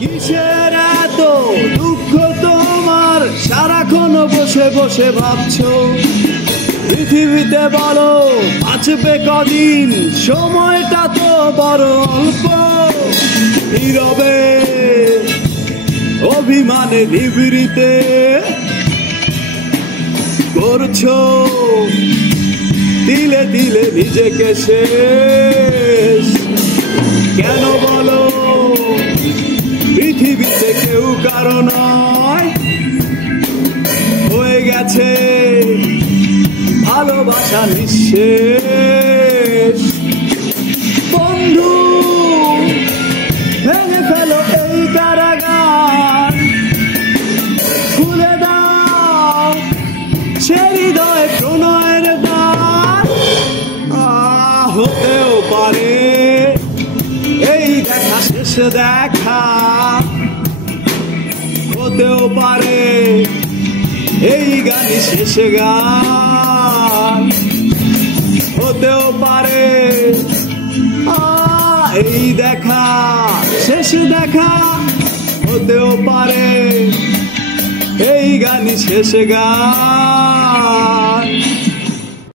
কিসের এত দুঃখ তোমার, সারাক্ষণ বসে বসে ভাবছো? পৃথিবীতে বলো বাঁচবে কদিন, সময়টা তো বড় অল্প। নীরবে অভিমানে নিভৃতে করছো দিলে দিলে নিজেকে শেষ। কেন বলো পৃথিবীতে কেউ কারো নয়, হয়ে গেছে ভালোবাসা নিঃশেষ। বন্ধু ভেঙে ফেলো এই কারাগার, খুলে দাও সে হৃদয় প্রণয়ের দ্বার। হতেও পারে এই দেখা শেষ দেখা, হতেও পারে এই গানই শেষ গান, হতেও পারে এই দেখা শেষ দেখা, হতেও পারে এই গানই শেষ গান।